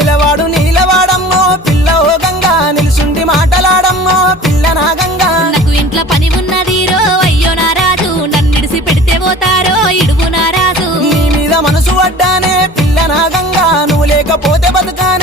నిలవాడు నీలవాడమ్మో పిల్ల ఓ గంగా నిలుసుండి మాటలాడమ్మో పిల్ల నా గంగా నాకు ఇంట్లో పని ఉన్నదిరో అయ్యో నా రాజు నన్నిడిసి పెడితే పోతారో ఇడువు నా రాజు నీ మీద మనసు పడ్డానే పిల్ల నా గంగా నువ్వు లేకపోతే బతుకానే